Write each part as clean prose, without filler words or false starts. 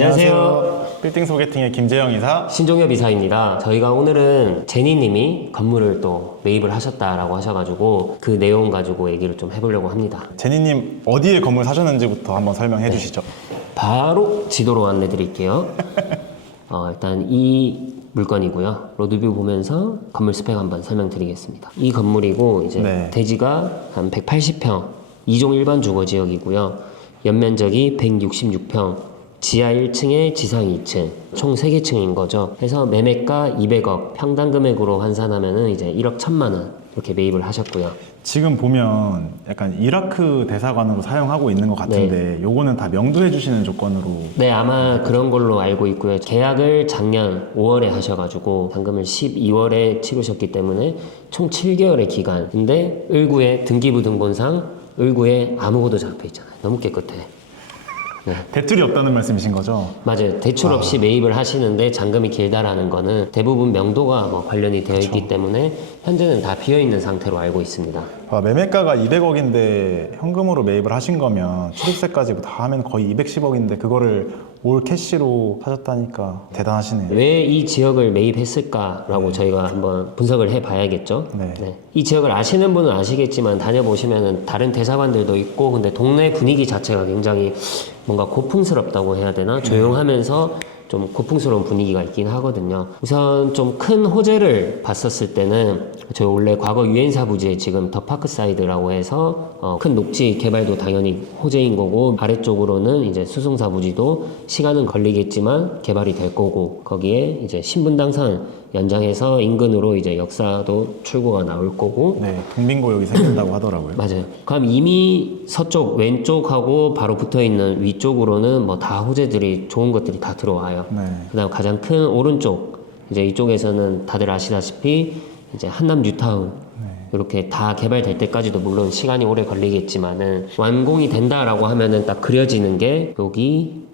안녕하세요. 빌딩 소개팅의 김재영 이사. 신종엽 이사입니다. 저희가 오늘은 제니님이 건물을 또 매입을 하셨다라고 하셔가지고 그 내용 가지고 얘기를 좀 해보려고 합니다. 제니님 어디에 건물 사셨는지부터 한번 설명해 주시죠. 바로 지도로 안내 드릴게요. 일단 이 물건이고요. 로드뷰 보면서 건물 스펙 한번 설명드리겠습니다. 이 건물이고 이제 네. 대지가 한 180평, 2종 일반 주거지역이고요. 연면적이 166평, 지하 1층에 지상 2층, 총 3개 층인 거죠. 그래서 매매가 200억, 평당 금액으로 환산하면은 이제 1억 1천만 원 이렇게 매입을 하셨고요. 지금 보면 약간 이라크 대사관으로 사용하고 있는 것 같은데 요거는 다 명도해 주시는 조건으로. 네, 아마 그런 걸로 알고 있고요. 계약을 작년 5월에 하셔가지고 잔금을 12월에 치르셨기 때문에 총 7개월의 기간. 근데 을구에 등기부등본상 을구에 아무것도 적혀 있잖아요. 너무 깨끗해. 네. 대출이 없다는 말씀이신 거죠? 맞아요. 대출 없이 매입을 하시는데 잔금이 길다라는 거는 대부분 명도가 관련이 되어 있기 때문에 현재는 다 비어있는 상태로 알고 있습니다. 매매가가 200억인데 현금으로 매입을 하신 거면 취득세까지 다 하면 거의 210억인데 그거를 올 캐시로 하셨다니까 대단하시네요. 왜 이 지역을 매입했을까라고 저희가 한번 분석을 해봐야겠죠. 네. 이 지역을 아시는 분은 아시겠지만 다녀보시면 다른 대사관들도 있고 근데 동네 분위기 자체가 굉장히 뭔가 고풍스럽다고 해야 되나? 조용하면서 좀 고풍스러운 분위기가 있긴 하거든요. 우선 좀 큰 호재를 봤었을 때는 저희 원래 과거 유엔사 부지에 지금 더 파크사이드라고 해서 큰 녹지 개발도 당연히 호재인 거고 아래쪽으로는 이제 수송사 부지도 시간은 걸리겠지만 개발이 될 거고 거기에 이제 신분당산 연장해서 인근으로 이제 역사도 출구가 나올 거고 네, 동빙고역이 생긴다고 하더라고요. 맞아요. 그럼 이미 서쪽 왼쪽하고 바로 붙어 있는 위쪽으로는 뭐 다 호재들이 좋은 것들이 다 들어와요. 네. 그다음 가장 큰 오른쪽 이제 이쪽에서는 다들 아시다시피 이제 한남 뉴타운 이렇게 다 개발될 때까지도 물론 시간이 오래 걸리겠지만은 완공이 된다라고 하면은 딱 그려지는 게 여기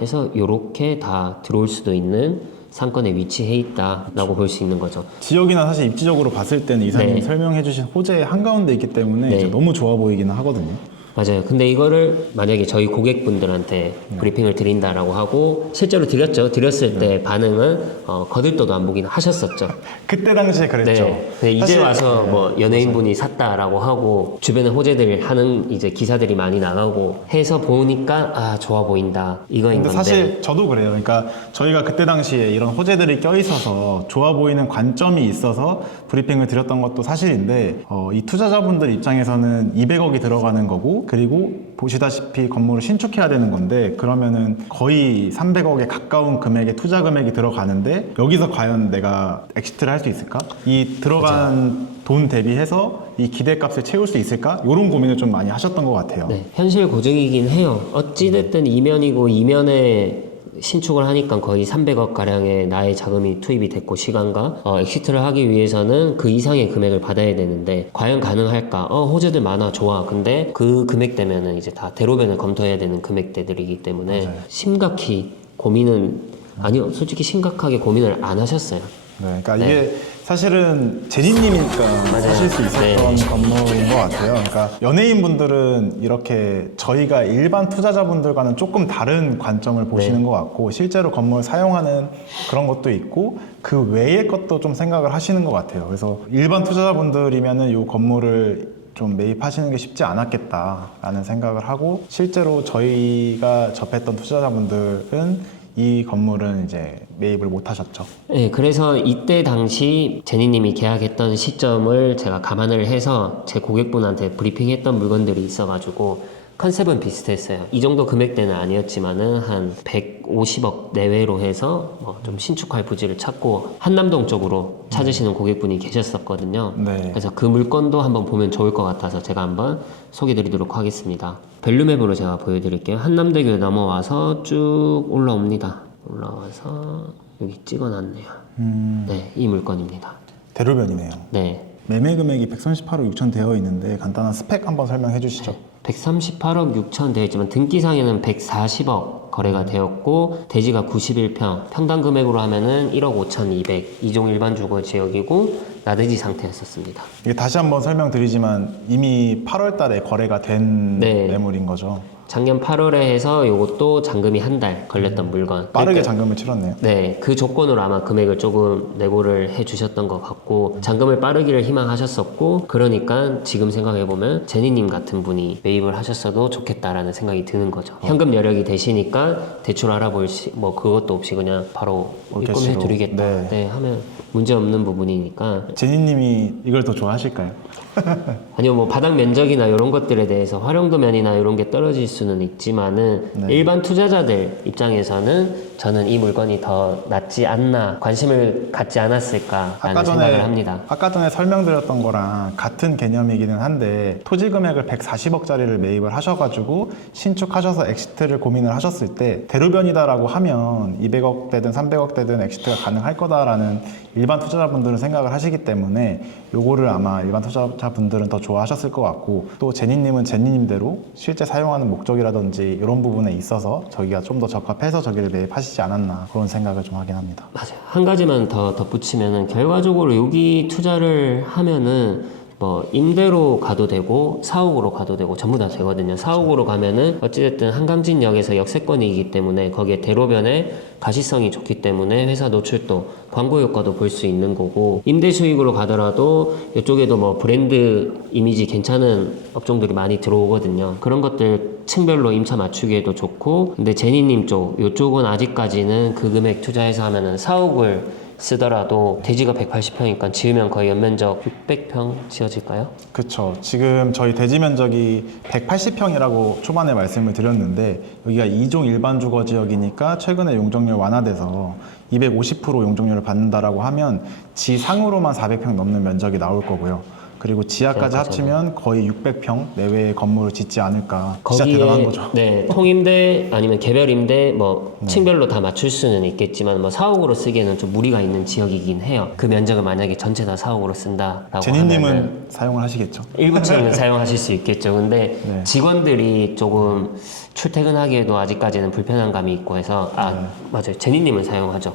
해서 요렇게 다 들어올 수도 있는 상권에 위치해 있다라고 볼 수 있는 거죠. 지역이나 사실 입지적으로 봤을 때는 이사님 네. 설명해 주신 호재의 한가운데 있기 때문에 네. 이제 너무 좋아 보이기는 하거든요. 맞아요. 근데 이거를 만약에 저희 고객분들한테 브리핑을 드린다라고 하고 실제로 드렸을 때 반응은 거들떠도 안 보긴 하셨었죠. 그때 당시에 그랬죠. 네. 근데 이제 사실- 와서 네. 뭐 연예인분이 샀다라고 하고 주변에 호재들 하는 이제 기사들이 많이 나가고 해서 보니까 아 좋아 보인다 이거인 근데 건데 사실 저도 그래요. 그러니까 저희가 그때 당시에 이런 호재들이 껴있어서 좋아 보이는 관점이 있어서 브리핑을 드렸던 것도 사실인데 이 투자자분들 입장에서는 200억이 들어가는 거고 그리고 보시다시피 건물을 신축해야 되는 건데 그러면은 거의 300억에 가까운 금액의 투자 금액이 들어가는데 여기서 과연 내가 엑시트를 할 수 있을까? 이 들어간 돈 대비해서 이 기대값을 채울 수 있을까? 이런 고민을 좀 많이 하셨던 것 같아요. 네, 현실 고증이긴 해요. 어찌됐든 이면이고 이면에 신축을 하니까 거의 300억 가량의 나의 자금이 투입이 됐고 시간과 엑시트를 하기 위해서는 그 이상의 금액을 받아야 되는데 과연 가능할까? 호재들 많아 좋아. 근데 그 금액대면은 이제 다 대로변을 검토해야 되는 금액대들이기 때문에 맞아요. 심각히 고민은 아니요, 솔직히 심각하게 고민을 안 하셨어요. 네, 그러니까 이게 사실은 제니님이니까 맞아요. 사실 수 있었던 네. 건물인 것 같아요. 그러니까 연예인분들은 이렇게 저희가 일반 투자자분들과는 조금 다른 관점을 보시는 것 같고 실제로 건물 사용하는 그런 것도 있고 그 외의 것도 좀 생각을 하시는 것 같아요. 그래서 일반 투자자분들이면은 이 건물을 좀 매입하시는 게 쉽지 않았겠다라는 생각을 하고 실제로 저희가 접했던 투자자분들은 이 건물은 이제 매입을 못 하셨죠. 네, 그래서 이때 당시 제니님이 계약했던 시점을 제가 감안을 해서 제 고객분한테 브리핑했던 물건들이 있어가지고 컨셉은 비슷했어요. 이 정도 금액대는 아니었지만은 한 150억 내외로 해서 좀 신축할 부지를 찾고 한남동 쪽으로 찾으시는 고객분이 계셨었거든요. 네. 그래서 그 물건도 한번 보면 좋을 것 같아서 제가 한번 소개드리도록 하겠습니다. 밸류맵으로 제가 보여드릴게요. 한남대교 넘어와서 쭉 올라옵니다. 올라와서 여기 찍어놨네요. 네, 이 물건입니다. 대로변이네요. 네. 매매 금액이 138억 6천 되어 있는데 간단한 스펙 한번 설명해 주시죠. 138억 6천 되어 있지만 등기상에는 140억 거래가 되었고 대지가 91평 평당 금액으로 하면은 1억 5,200 2종 일반 주거 지역이고 나대지 상태였었습니다. 이게 다시 한번 설명드리지만 이미 8월 달에 거래가 된 네. 매물인 거죠. 작년 8월에 해서 요것도 잔금이 한 달 걸렸던 물건. 빠르게 그러니까 잔금을 치렀네요. 네, 그 조건으로 아마 금액을 조금 내고를 해주셨던 것 같고 잔금을 빠르기를 희망하셨었고 그러니까 지금 생각해보면 제니님 같은 분이 매입을 하셨어도 좋겠다라는 생각이 드는 거죠. 현금 여력이 되시니까 대출 알아볼 뭐 그것도 없이 그냥 바로 올캐시로. 입금해드리겠다. 네. 네, 하면 문제 없는 부분이니까. 제니님이 이걸 더 좋아하실까요? 아니요, 뭐 바닥 면적이나 이런 것들에 대해서 활용도면이나 이런 게 떨어질 수는 있지만은 네. 일반 투자자들 입장에서는 저는 이 물건이 더 낫지 않나 관심을 갖지 않았을까라는 생각을 합니다. 아까 전에 설명드렸던 거랑 같은 개념이기는 한데 토지 금액을 140억짜리를 매입을 하셔가지고 신축하셔서 엑시트를 고민을 하셨을 때 대로변이다라고 하면 200억대든 300억대든 엑시트가 가능할 거다라는 일반 투자자분들은 생각을 하시기 때문에 요거를 아마 일반 투자자분들은 더 좋아하셨을 것 같고 또 제니님은 제니님대로 실제 사용하는 목적이라든지 이런 부분에 있어서 저기가 좀 더 적합해서 저기를 매입하시지 않았나 그런 생각을 좀 하긴 합니다. 맞아요. 한 가지만 더 덧붙이면은 결과적으로 여기 투자를 하면은 뭐 임대로 가도 되고 사옥으로 가도 되고 전부 다 되거든요. 사옥으로 가면은 어찌됐든 한강진역에서 역세권이기 때문에 거기에 대로변에 가시성이 좋기 때문에 회사 노출도 광고 효과도 볼 수 있는 거고 임대 수익으로 가더라도 이쪽에도 뭐 브랜드 이미지 괜찮은 업종들이 많이 들어오거든요. 그런 것들 층별로 임차 맞추기에도 좋고 근데 제니님 쪽 이쪽은 아직까지는 그 금액 투자해서 하면은 사옥을 쓰더라도 대지가 180평이니까 지으면 거의 연면적 600평 지어질까요? 그쵸. 지금 저희 대지 면적이 180평이라고 초반에 말씀을 드렸는데 여기가 2종 일반 주거 지역이니까 최근에 용적률 완화돼서 250% 용적률을 받는다라고 하면 지상으로만 400평 넘는 면적이 나올 거고요. 그리고 지하까지 합치면 거의 600평 내외의 건물을 짓지 않을까. 진짜 대단한 거죠. 네, 통임대 아니면 개별임대 뭐 층별로 다 맞출 수는 있겠지만 뭐 사옥으로 쓰기에는 좀 무리가 있는 지역이긴 해요. 그 면적을 만약에 전체 다 사옥으로 쓴다라고 제니님은 하면은 사용을 하시겠죠? 일부층은 사용하실 수 있겠죠. 근데 네. 직원들이 조금 출퇴근하기에도 아직까지는 불편한 감이 있고 해서 맞아요. 제니님은 사용하죠.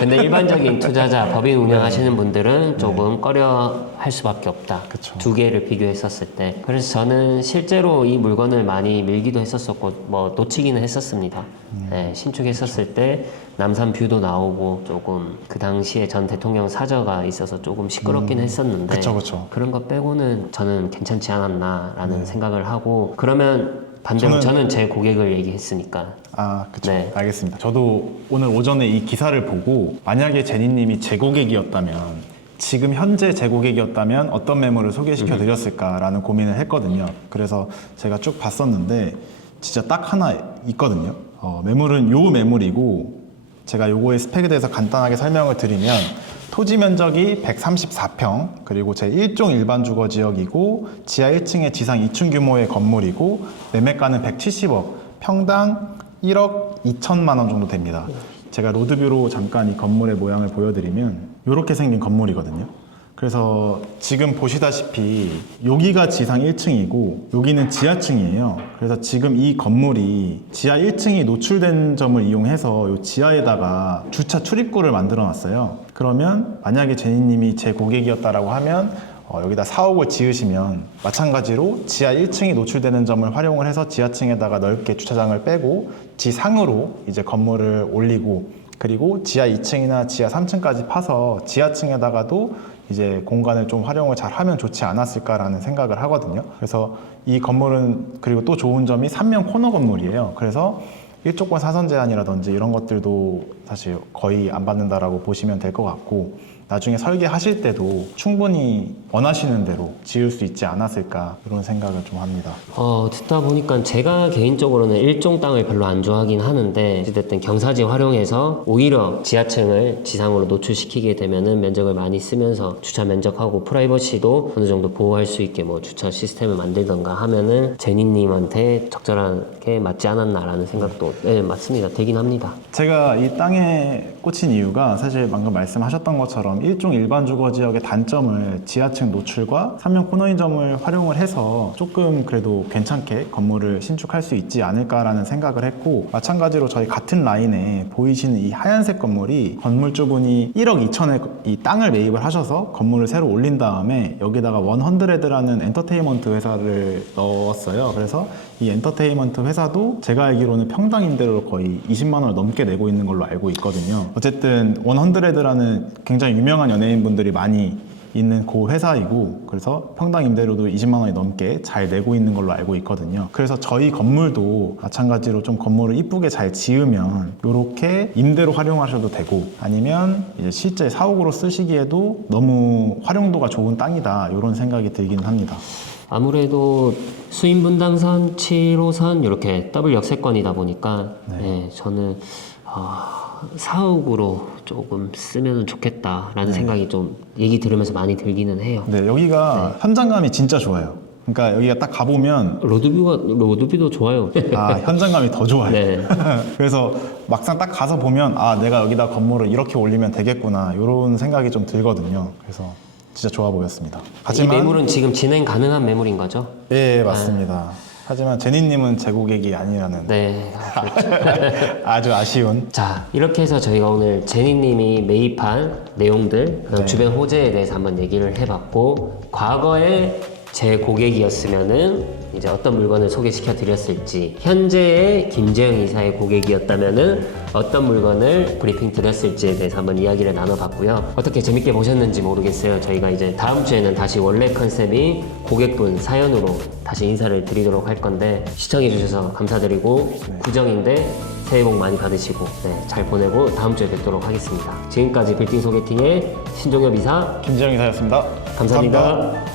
근데 일반적인 투자자, 법인 운영하시는 분들은 조금 꺼려 할 수밖에 없다. 그쵸. 두 개를 비교했었을 때. 그래서 저는 실제로 이 물건을 많이 밀기도 했었었고 뭐 놓치기는 했었습니다. 네, 신축했었을 때 남산 뷰도 나오고 조금 그 당시에 전 대통령 사저가 있어서 조금 시끄럽긴 했었는데 그쵸. 그런 거 빼고는 저는 괜찮지 않았나라는 생각을 하고 그러면 반대로 저는 제 고객을 얘기했으니까 아, 그쵸. 네. 알겠습니다. 저도 오늘 오전에 이 기사를 보고 만약에 제니님이 제 고객이었다면 지금 현재 제 고객이었다면 어떤 매물을 소개시켜 드렸을까라는 고민을 했거든요. 그래서 제가 쭉 봤었는데 진짜 딱 하나 있거든요. 매물은 요 매물이고 제가 요거의 스펙에 대해서 간단하게 설명을 드리면 토지 면적이 134평 그리고 제 1종 일반 주거 지역이고 지하 1층에 지상 2층 규모의 건물이고 매매가는 170억 평당 1억 2천만 원 정도 됩니다. 제가 로드뷰로 잠깐 이 건물의 모양을 보여드리면 이렇게 생긴 건물이거든요. 그래서 지금 보시다시피 여기가 지상 1층이고 여기는 지하층이에요. 그래서 지금 이 건물이 지하 1층이 노출된 점을 이용해서 이 지하에다가 주차 출입구를 만들어 놨어요. 그러면 만약에 제니님이 제 고객이었다라고 하면 여기다 사옥을 지으시면 마찬가지로 지하 1층이 노출되는 점을 활용을 해서 지하층에다가 넓게 주차장을 빼고 지상으로 이제 건물을 올리고 그리고 지하 2층이나 지하 3층까지 파서 지하층에다가도 이제 공간을 좀 활용을 잘 하면 좋지 않았을까라는 생각을 하거든요. 그래서 이 건물은 그리고 또 좋은 점이 3면 코너 건물이에요. 그래서 일조권 사선 제한이라든지 이런 것들도 사실 거의 안 받는다라고 보시면 될 것 같고 나중에 설계하실 때도 충분히 원하시는 대로 지을 수 있지 않았을까 이런 생각을 좀 합니다. 듣다 보니까 제가 개인적으로는 일종 땅을 별로 안 좋아하긴 하는데 어쨌든 경사지 활용해서 오히려 지하층을 지상으로 노출시키게 되면은 면적을 많이 쓰면서 주차 면적하고 프라이버시도 어느 정도 보호할 수 있게 뭐 주차 시스템을 만들던가 하면은 제니님한테 적절하게 맞지 않았나라는 생각도 네, 맞습니다. 되긴 합니다. 제가 이 땅에 꽂힌 이유가 사실 방금 말씀하셨던 것처럼 것처럼 일종 일반 주거 지역의 단점을 지하층 노출과 3면 코너인점을 활용을 해서 조금 그래도 괜찮게 건물을 신축할 수 있지 않을까라는 생각을 했고, 마찬가지로 저희 같은 라인에 보이시는 이 하얀색 건물이 건물주분이 1억 2천에 이 땅을 매입을 하셔서 건물을 새로 올린 다음에 여기다가 100라는 엔터테인먼트 회사를 넣었어요. 그래서 이 엔터테인먼트 회사도 제가 알기로는 평당 임대료로 거의 20만 원을 넘게 내고 있는 걸로 알고 있거든요. 어쨌든 100라는 굉장히 유명한 연예인분들이 많이 있는 그 회사이고, 그래서 평당 임대료도 20만 원이 넘게 잘 내고 있는 걸로 알고 있거든요. 그래서 저희 건물도 마찬가지로 좀 건물을 이쁘게 잘 지으면 이렇게 임대로 활용하셔도 되고, 아니면 이제 실제 사옥으로 쓰시기에도 너무 활용도가 좋은 땅이다, 이런 생각이 들기는 합니다. 아무래도 수인분당선, 7호선 이렇게 더블 역세권이다 보니까 네, 저는 사옥으로 조금 쓰면 좋겠다라는 생각이 좀 얘기 들으면서 많이 들기는 해요. 네, 여기가 현장감이 진짜 좋아요. 그러니까 여기가 딱 가보면 로드뷰도 좋아요. 현장감이 더 좋아요. 네. 그래서 막상 딱 가서 보면 내가 여기다 건물을 이렇게 올리면 되겠구나, 이런 생각이 좀 들거든요. 그래서 진짜 좋아 보였습니다. 이 매물은 지금 진행 가능한 매물인 거죠? 네, 맞습니다. 하지만 제니님은 제 고객이 아니라는 네. 아주 아쉬운. 자, 이렇게 해서 저희가 오늘 제니님이 매입한 내용들, 그다음 주변 호재에 대해서 한번 얘기를 해봤고, 과거에 제 고객이었으면은 이제 어떤 물건을 소개시켜 드렸을지, 현재의 김재영 이사의 고객이었다면은 어떤 물건을 브리핑 드렸을지에 대해서 한번 이야기를 나눠봤고요. 어떻게 재밌게 보셨는지 모르겠어요. 저희가 이제 다음 주에는 다시 원래 컨셉인 고객분 사연으로 다시 인사를 드리도록 할 건데, 시청해 주셔서 감사드리고 구정인데 새해 복 많이 받으시고 잘 보내고 다음 주에 뵙도록 하겠습니다. 지금까지 빌딩 소개팅의 신종엽 이사, 김재영 이사였습니다. 감사합니다.